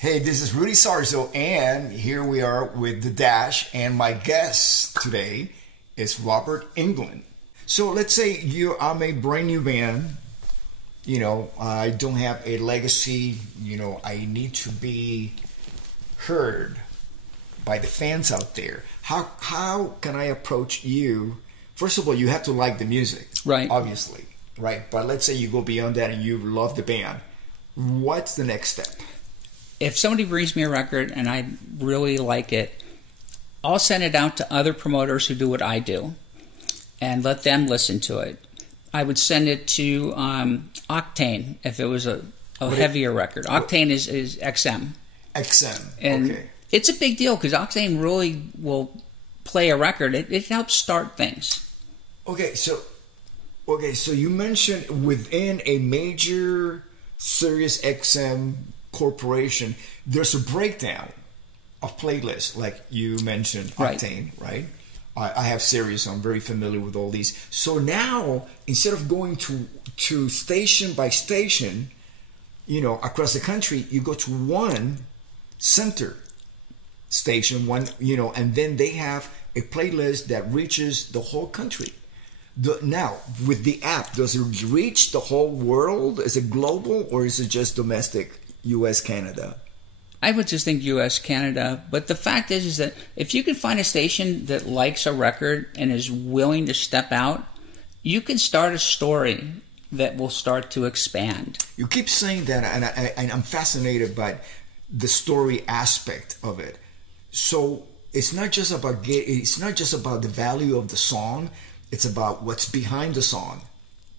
Hey, this is Rudy Sarzo, and here we are with The Dash, and my guest today is Robert England. So let's say I'm a brand new band, I don't have a legacy, I need to be heard by the fans out there. How can I approach you? First of all, you have to like the music, right? Obviously, right? But let's say you go beyond that and you love the band. What's the next step? If somebody brings me a record and I really like it, I'll send it out to other promoters who do what I do and let them listen to it. I would send it to Octane if it was a heavier record. Octane is XM. XM, and okay. It's a big deal because Octane really will play a record. It helps start things. Okay, so you mentioned within a major Sirius XM corporation, there's a breakdown of playlists, like you mentioned, Octane, right? I have Sirius, so I'm very familiar with all these. So now, instead of going to station by station, across the country, you go to one center station, and then they have a playlist that reaches the whole country. Now, with the app, does it reach the whole world? Is it global, or is it just domestic? U.S., Canada? I would just think U.S., Canada. But the fact is that if you can find a station that likes a record and is willing to step out, you can start a story that will start to expand. You keep saying that, and I'm fascinated by the story aspect of it. So it's not just about the value of the song. It's about what's behind the song.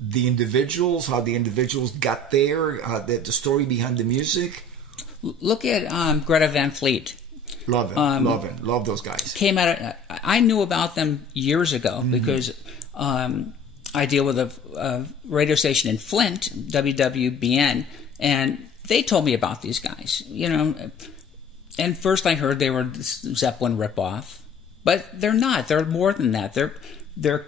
The individuals, how the individuals got there, the story behind the music. Look at Greta Van Fleet. Love those guys. Came out. I knew about them years ago because I deal with a radio station in Flint, WWBN, and they told me about these guys. And first I heard they were Zeppelin ripoff, but they're not. They're more than that. They're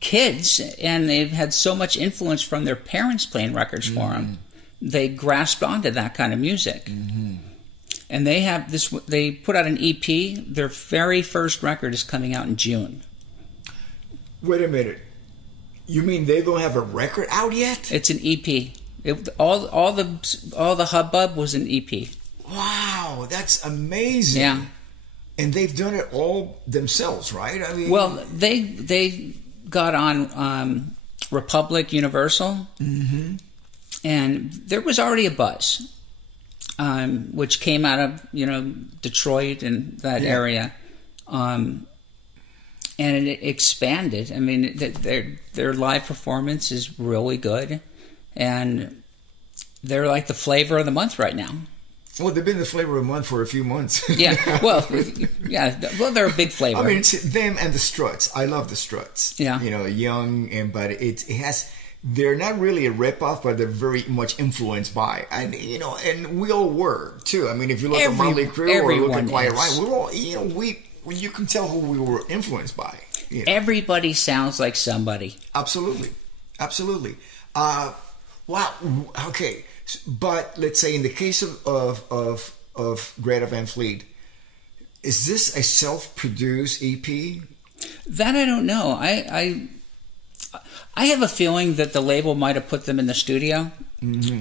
kids, and they've had so much influence from their parents playing records for them. They grasped onto that kind of music. And they have this. They put out an EP. Their very first record is coming out in June. Wait a minute. You mean they don't have a record out yet? It's an EP. All the hubbub was an EP. Wow, that's amazing. Yeah. And they've done it all themselves, right? I mean, well, they got on Republic Universal, and there was already a buzz, which came out of Detroit and that area, and it expanded. I mean, their live performance is really good, and they're like the flavor of the month right now. Well, they've been the flavor of the month for a few months. Yeah, well, they're a big flavor. I mean, it's them and the Struts. I love the Struts. Yeah, young but it has. They're not really a ripoff, but they're very much influenced by, and and we all were too. I mean, if you look at Motley Crue or look at Quiet Riot, we're all you can tell who we were influenced by. Everybody sounds like somebody. Absolutely. Wow. Okay. But let's say in the case of Greta Van Fleet, is this a self-produced EP? That I don't know. I have a feeling that the label might have put them in the studio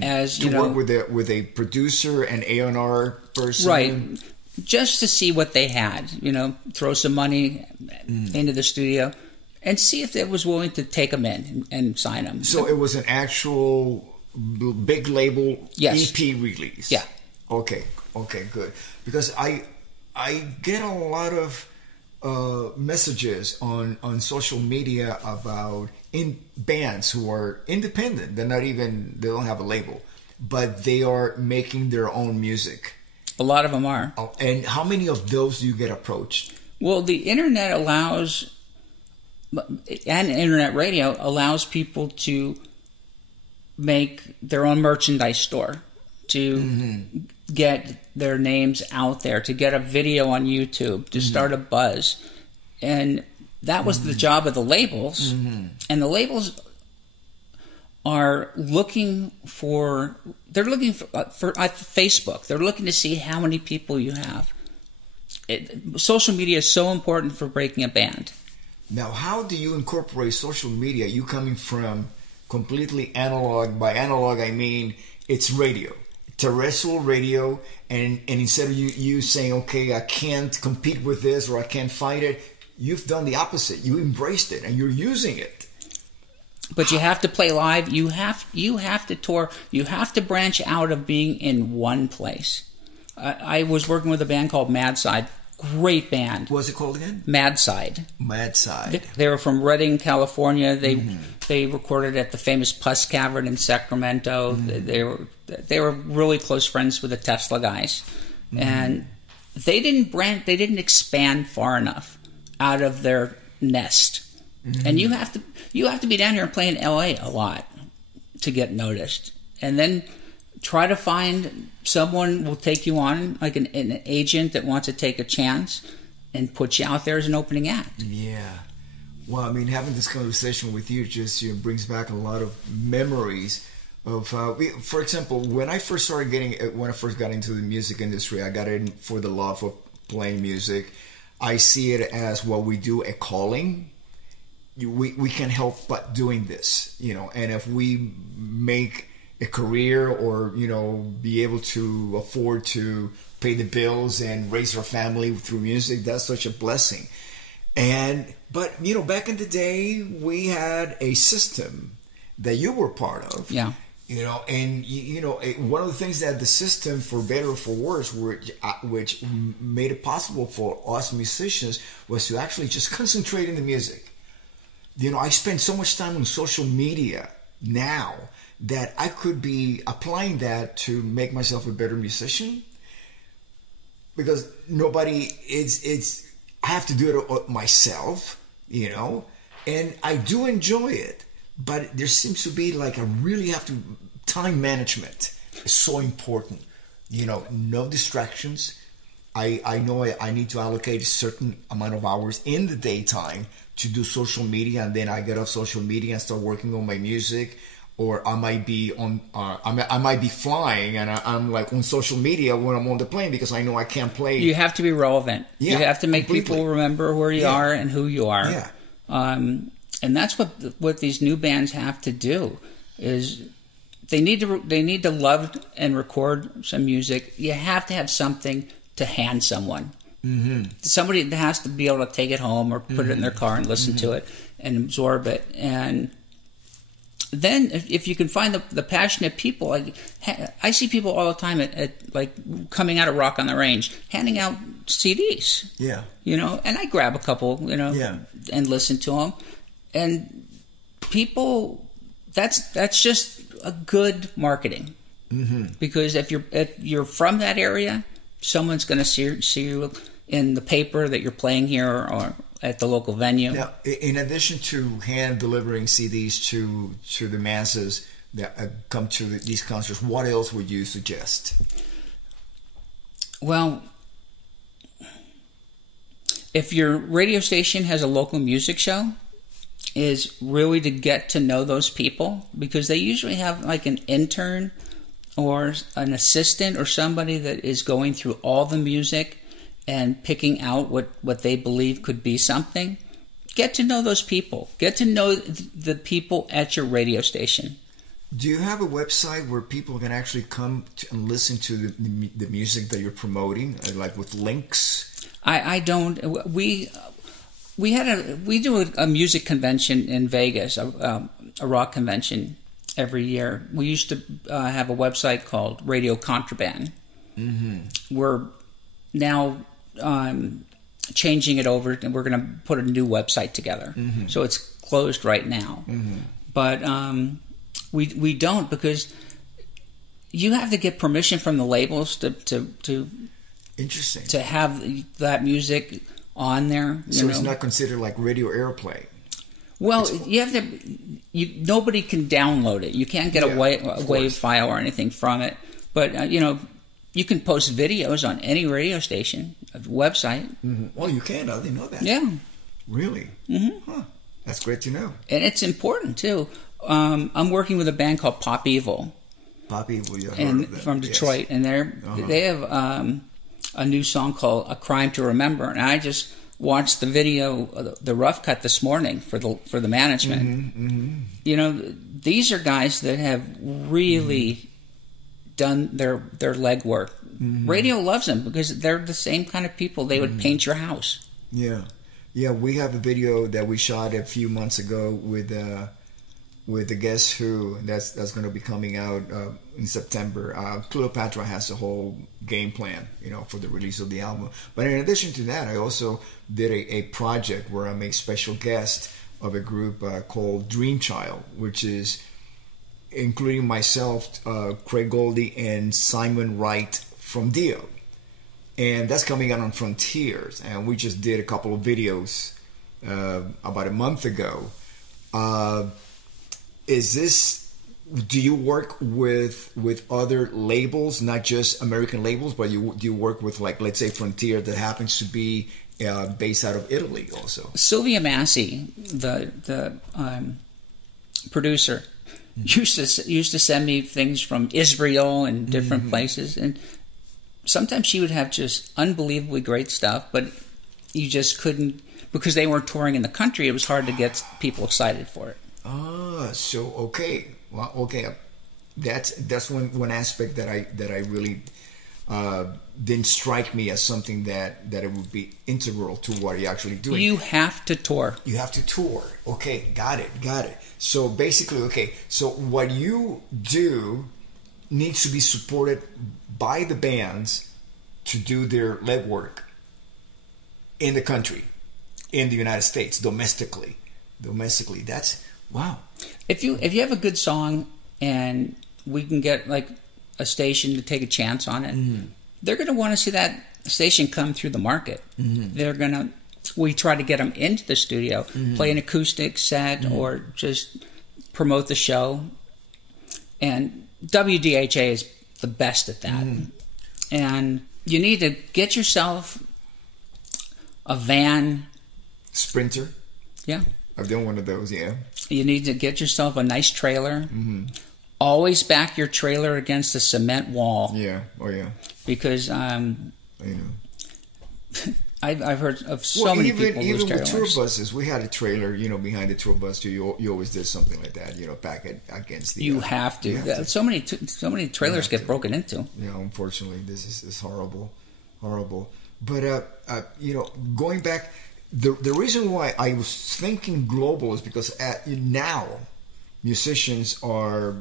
as to work with a producer and A&R person, right? Just to see what they had. Throw some money into the studio and see if it was willing to take them in and sign them. So it was an actual big label EP release. Yeah. Okay, good. Because I get a lot of messages on social media about bands who are independent. They don't have a label, but they are making their own music. A lot of them are. And how many of those do you get approached? Well, the internet allows, and internet radio allows people to make their own merchandise store, to get their names out there, to get a video on YouTube, to start a buzz. And that was the job of the labels. And the labels are looking for Facebook. They're looking to see how many people you have. Social media is so important for breaking a band. Now, how do you incorporate social media? You coming from completely analog. By analog, I mean it's radio, terrestrial radio, and instead of you saying, okay, I can't compete with this or I can't fight it, you've done the opposite. You embraced it and you're using it. But you have to play live. You have to tour. You have to branch out of being in one place. I was working with a band called Mad Side. Great band. What was it called again? Mad Side. Mad Side. They were from Redding, California. They recorded at the famous Pus Cavern in Sacramento. They were really close friends with the Tesla guys, and they didn't expand far enough out of their nest. And you have to be down here and play in LA a lot to get noticed, and then try to find someone will take you on, like an agent that wants to take a chance and put you out there as an opening act. Yeah. Well, I mean, having this conversation with you just brings back a lot of memories of, for example, when I first got into the music industry, I got in for the love of playing music. I see it as what we do, a calling. We can't help but doing this, and if we make a career or, be able to afford to pay the bills and raise our family through music, that's such a blessing. But back in the day, we had a system that you were part of. Yeah. And one of the things that the system, for better or for worse, which made it possible for us musicians, was to actually just concentrate in the music. I spend so much time on social media now that I could be applying that to make myself a better musician, because I have to do it myself, and I do enjoy it, but there seems to be time management is so important, no distractions. I know I need to allocate a certain amount of hours in the daytime to do social media, and then I get off social media and start working on my music. Or I might be I might be flying and I'm like on social media when I'm on the plane because I know I can't play. You have to be relevant. Yeah, you have to make people remember where you are and who you are. Yeah. And that's what these new bands have to do is they need to love and record some music. You have to have something to hand someone. Somebody that has to be able to take it home or put it in their car and listen to it and absorb it. And then if you can find the passionate people, I see people all the time at like coming out of Rock on the Range, handing out CDs. Yeah. And I grab a couple, and listen to them. And people, that's just a good marketing. Because if you're from that area, someone's going to see you in the paper that you're playing here or at the local venue. Now, in addition to hand delivering CDs to the masses that come to these concerts, what else would you suggest? Well, if your radio station has a local music show, is really to get to know those people, because they usually have like an intern or an assistant or somebody that is going through all the music and picking out what they believe could be something. Get to know those people. Get to know the people at your radio station. Do you have a website where people can actually come and listen to the music that you're promoting, like with links? I don't. We do a music convention in Vegas, a rock convention every year. We used to have a website called Radio Contraband. We're now changing it over, and we're going to put a new website together. So it's closed right now. But we don't, because you have to get permission from the labels to Interesting. To have that music on there. So it's not considered like radio airplay. Well, nobody can download it. You can't get a WAV file or anything from it. But you can post videos on any radio station, a website. Oh, you can? I didn't know that. Yeah. Really? Huh. That's great to know. And it's important too. I'm working with a band called Pop Evil. Pop Evil, yeah, and from Detroit, yes. And they have a new song called "A Crime to Remember," and I just watched the video, the rough cut this morning for the management. Mm-hmm, mm-hmm. You know, these are guys that have really done their legwork. Mm-hmm. Radio loves them because they're the same kind of people. They would paint your house. Yeah, yeah. We have a video that we shot a few months ago with the Guess Who. That's going to be coming out in September. Cleopatra has a whole game plan, for the release of the album. But in addition to that, I also did a project where I'm a special guest of a group called Dream Child, which is including myself, Craig Goldie, and Simon Wright from Dio. And that's coming out on Frontiers. And we just did a couple of videos about a month ago. Do you work with other labels, not just American labels, but do you work with, like, let's say Frontier that happens to be based out of Italy also? Sylvia Massey, the producer, used to send me things from Israel and different places, and sometimes she would have just unbelievably great stuff, but you just couldn't, because they weren't touring in the country. It was hard to get people excited for it. So okay, well, okay, that's one aspect that I really didn't strike me as something that it would be integral to what you're actually doing. You have to tour. You have to tour. Okay, got it. So basically, okay, so what you do needs to be supported by the bands to do their legwork in the country, in the United States, domestically. That's wow. If you have a good song and we can get like a station to take a chance on it, they're going to want to see that station come through the market. We try to get them into the studio, play an acoustic set, or just promote the show. And WDHA is the best at that. And you need to get yourself a van. Sprinter? Yeah. I've done one of those, yeah. You need to get yourself a nice trailer. Always back your trailer against a cement wall. Yeah, oh yeah. Because I've heard of many people lose trailers. Even with tour buses, we had a trailer, behind the tour bus too. You always did something like that, back against the. You have to. So many trailers get broken into. Yeah, unfortunately, this is horrible. But going back, the reason why I was thinking global is because now musicians are,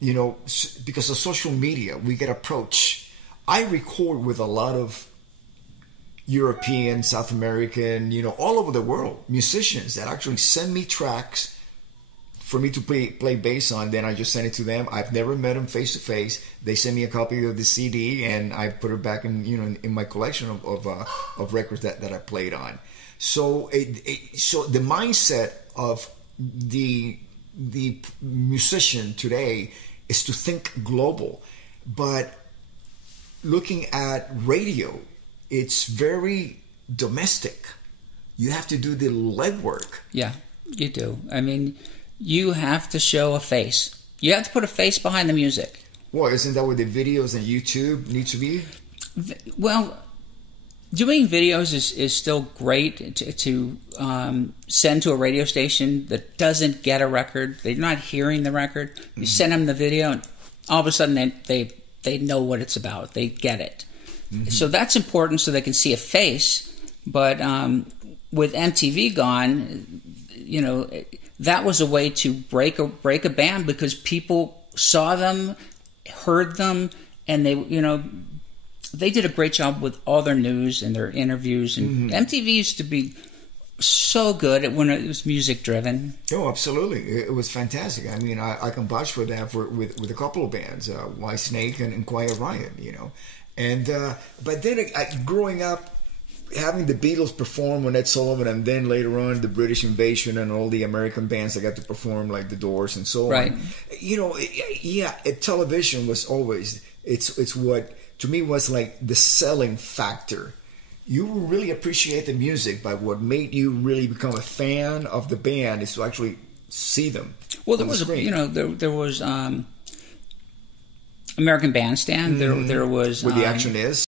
because of social media, we get approached. I record with a lot of European, South American, all over the world, musicians that actually send me tracks for me to play bass on. Then I just send it to them. I've never met them face to face. They send me a copy of the CD, and I put it back in my collection of records that I played on. So so the mindset of the musician today is to think global, but looking at radio, it's very domestic. You have to do the legwork. Yeah, you do. I mean, you have to show a face. You have to put a face behind the music. Well, isn't that what the videos on YouTube need to be? Well, doing videos is still great to send to a radio station that doesn't get a record. They're not hearing the record. You send them the video, and all of a sudden they know what it's about. They get it. So that's important so they can see a face. But with MTV gone, that was a way to break a band because people saw them, heard them, and they did a great job with all their news and their interviews. And MTV used to be so good when it was music driven. Oh, absolutely! It was fantastic. I mean, I can vouch for that with a couple of bands, White Snake and Quiet Riot. And but then growing up, having the Beatles perform on Ed Sullivan, and then later on the British Invasion and all the American bands that got to perform, like the Doors and so on. Television was always it's what to me was like the selling factor. You really appreciate the music, but what made you really become a fan of the band is to actually see them. Well, there was, there was American Bandstand. There was where the action is.